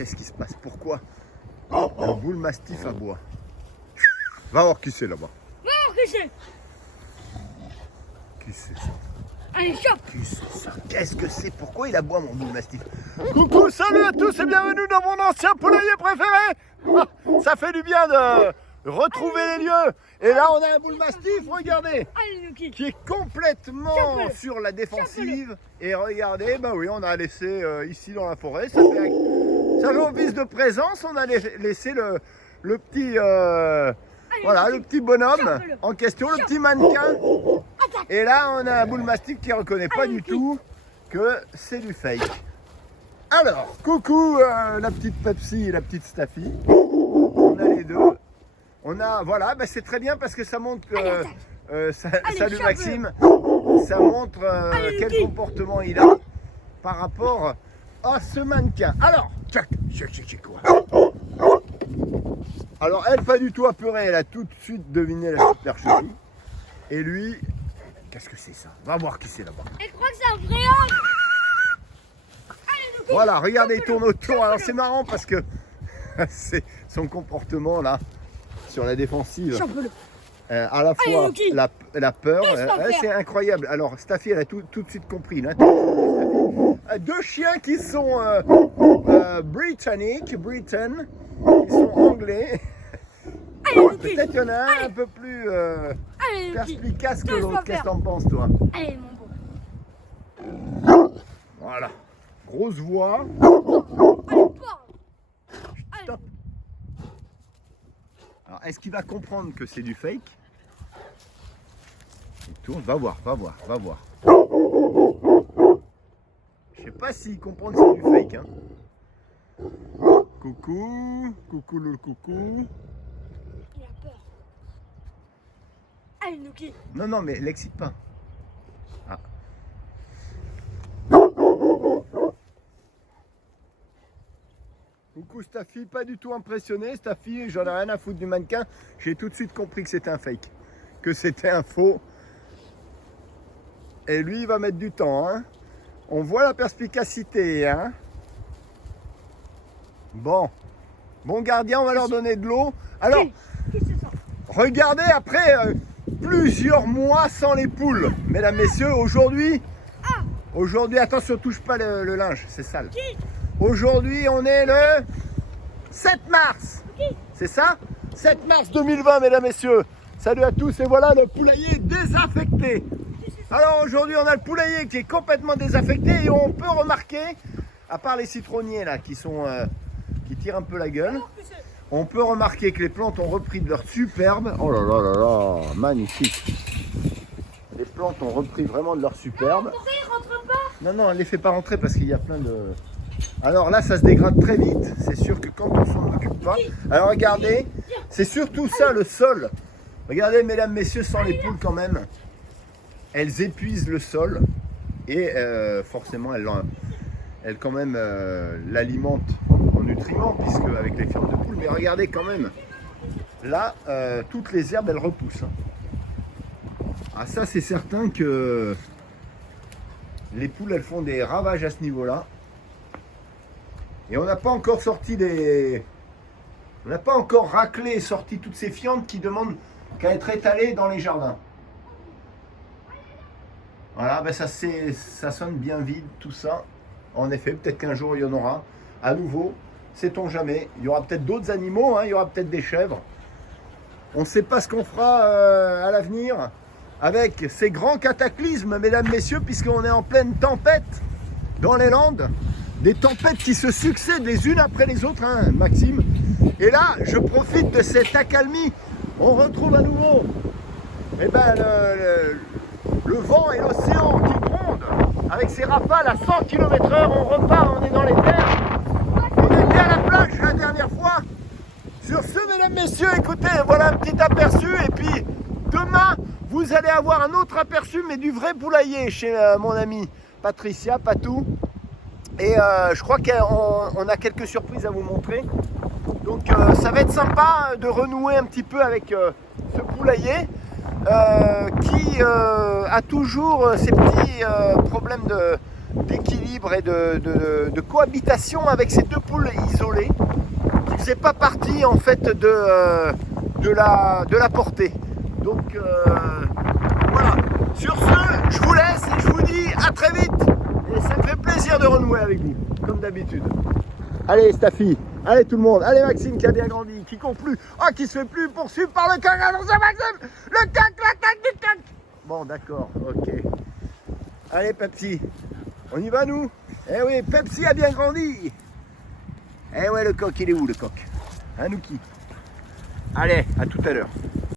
qu'est-ce qui se passe? Pourquoi un boule mastif aboie? Va voir qui c'est là-bas. Qui c'est ça? Allez, chope! Qui c'est ça? Qu'est-ce que c'est? Pourquoi il aboie mon boule mastif? Coucou, salut à tous et bienvenue dans mon ancien poulailler préféré. Ça fait du bien de retrouver les lieux. Et là, on a un boule mastif, regardez, Allez, Nuki! qui est complètement sur la défensive. Et regardez, bah oui, on a laissé ici dans la forêt. Ça fait office de présence. On a laissé le petit, voilà, le petit bonhomme en question, le petit mannequin. Et là, on a un boule mastif qui ne reconnaît pas du tout que c'est du fake. Alors, coucou la petite Pepsi et la petite Staffy. On a les deux. On a, voilà, bah c'est très bien parce que ça montre salut Maxime, ça montre quel comportement il a par rapport à ce mannequin. Alors, c'est quoi? Alors, elle, pas du tout apeurée, elle a tout de suite deviné la supercherie. Et lui, qu'est-ce que c'est ça? Va voir qui c'est là-bas. Elle croit que c'est un vrai homme! Voilà, regardez, il tourne autour. Alors, c'est marrant parce que c'est son comportement là, sur la défensive. À la fois la peur, c'est incroyable. Alors Staffy, elle a tout de suite compris. Là. Deux chiens qui sont britanniques, qui sont anglais. Peut-être qu'il y en a un peu plus perspicace que l'autre. Qu'est-ce que t'en penses, toi? Allez, mon beau! Voilà, grosse voix. Stop. Alors, est-ce qu'il va comprendre que c'est du fake? Il tourne, va voir. Je sais pas s'il comprend que c'est du fake. Hein. Coucou le coucou. Il a peur. Allez, Nuki! Non, mais l'excite pas. Ah. Coucou Staffy, pas du tout impressionné. Staffy, j'en ai rien à foutre du mannequin. J'ai tout de suite compris que c'était un fake, que c'était un faux. Et lui, il va mettre du temps. Hein. On voit la perspicacité. Hein. Bon gardien, on va leur donner de l'eau. Alors, regardez après plusieurs mois sans les poules. Mesdames, messieurs, aujourd'hui, attention, touche pas le linge, c'est sale. Aujourd'hui, on est le 7 mars. C'est ça? 7 mars 2020, mesdames, messieurs. Salut à tous et voilà le poulailler désaffecté. Alors aujourd'hui, on a le poulailler qui est complètement désaffecté et on peut remarquer, à part les citronniers là qui tirent un peu la gueule, on peut remarquer que les plantes ont repris de leur superbe. Oh là là là là, magnifique. Les plantes ont repris vraiment de leur superbe. Pourquoi il rentre pas? Non, elle les fait pas rentrer parce qu'il y a plein de... Alors là, ça se dégrade très vite. C'est sûr que quand on s'en occupe pas... Alors regardez, c'est surtout ça, le sol. Regardez, mesdames, messieurs, sans les poules quand même, elles épuisent le sol. Et forcément, elles quand même l'alimentent en nutriments, puisque avec les fientes de poules. Mais regardez quand même, là, toutes les herbes, elles repoussent. Ah, ça, c'est certain que les poules, elles font des ravages à ce niveau-là. Et on n'a pas encore sorti on n'a pas encore raclé et sorti toutes ces fientes qui demandent qu'à être étalées dans les jardins. Voilà, ben ça sonne bien vide tout ça. En effet, peut-être qu'un jour il y en aura à nouveau. Sait-on jamais. Il y aura peut-être d'autres animaux, hein, il y aura peut-être des chèvres. On ne sait pas ce qu'on fera à l'avenir avec ces grands cataclysmes, mesdames, messieurs, puisqu'on est en pleine tempête dans les Landes. Des tempêtes qui se succèdent les unes après les autres, hein, Maxime. Et là, je profite de cette accalmie. On retrouve à nouveau le vent et l'océan qui grondent avec ses rafales à 100 km/h. On repart, on est dans les terres. On était à la plage la dernière fois. Sur ce, mesdames, messieurs, écoutez, voilà un petit aperçu. Et puis, demain, vous allez avoir un autre aperçu, mais du vrai poulailler chez mon amie Patricia Patou. Et je crois qu'on a quelques surprises à vous montrer. Donc ça va être sympa de renouer un petit peu avec ce poulailler qui a toujours ces petits problèmes d'équilibre et de cohabitation avec ces deux poules isolées qui ne faisaient pas partie en fait de la portée. Donc voilà. Sur ce, je vous laisse et je vous dis à très vite. Et ça me fait plaisir de renouer avec vous, comme d'habitude. Allez, Staffy. Allez, tout le monde. Allez, Maxime qui a bien grandi, qui court plus. Ah, qui se fait plus poursuivre par le coq. Attention, Maxime. Le coq, du coq. Bon, d'accord. Ok. Allez, Pepsi. On y va, nous? Eh oui, Pepsi a bien grandi. Eh ouais, le coq, il est où, le coq? Hein, Nouki? Allez, à tout à l'heure.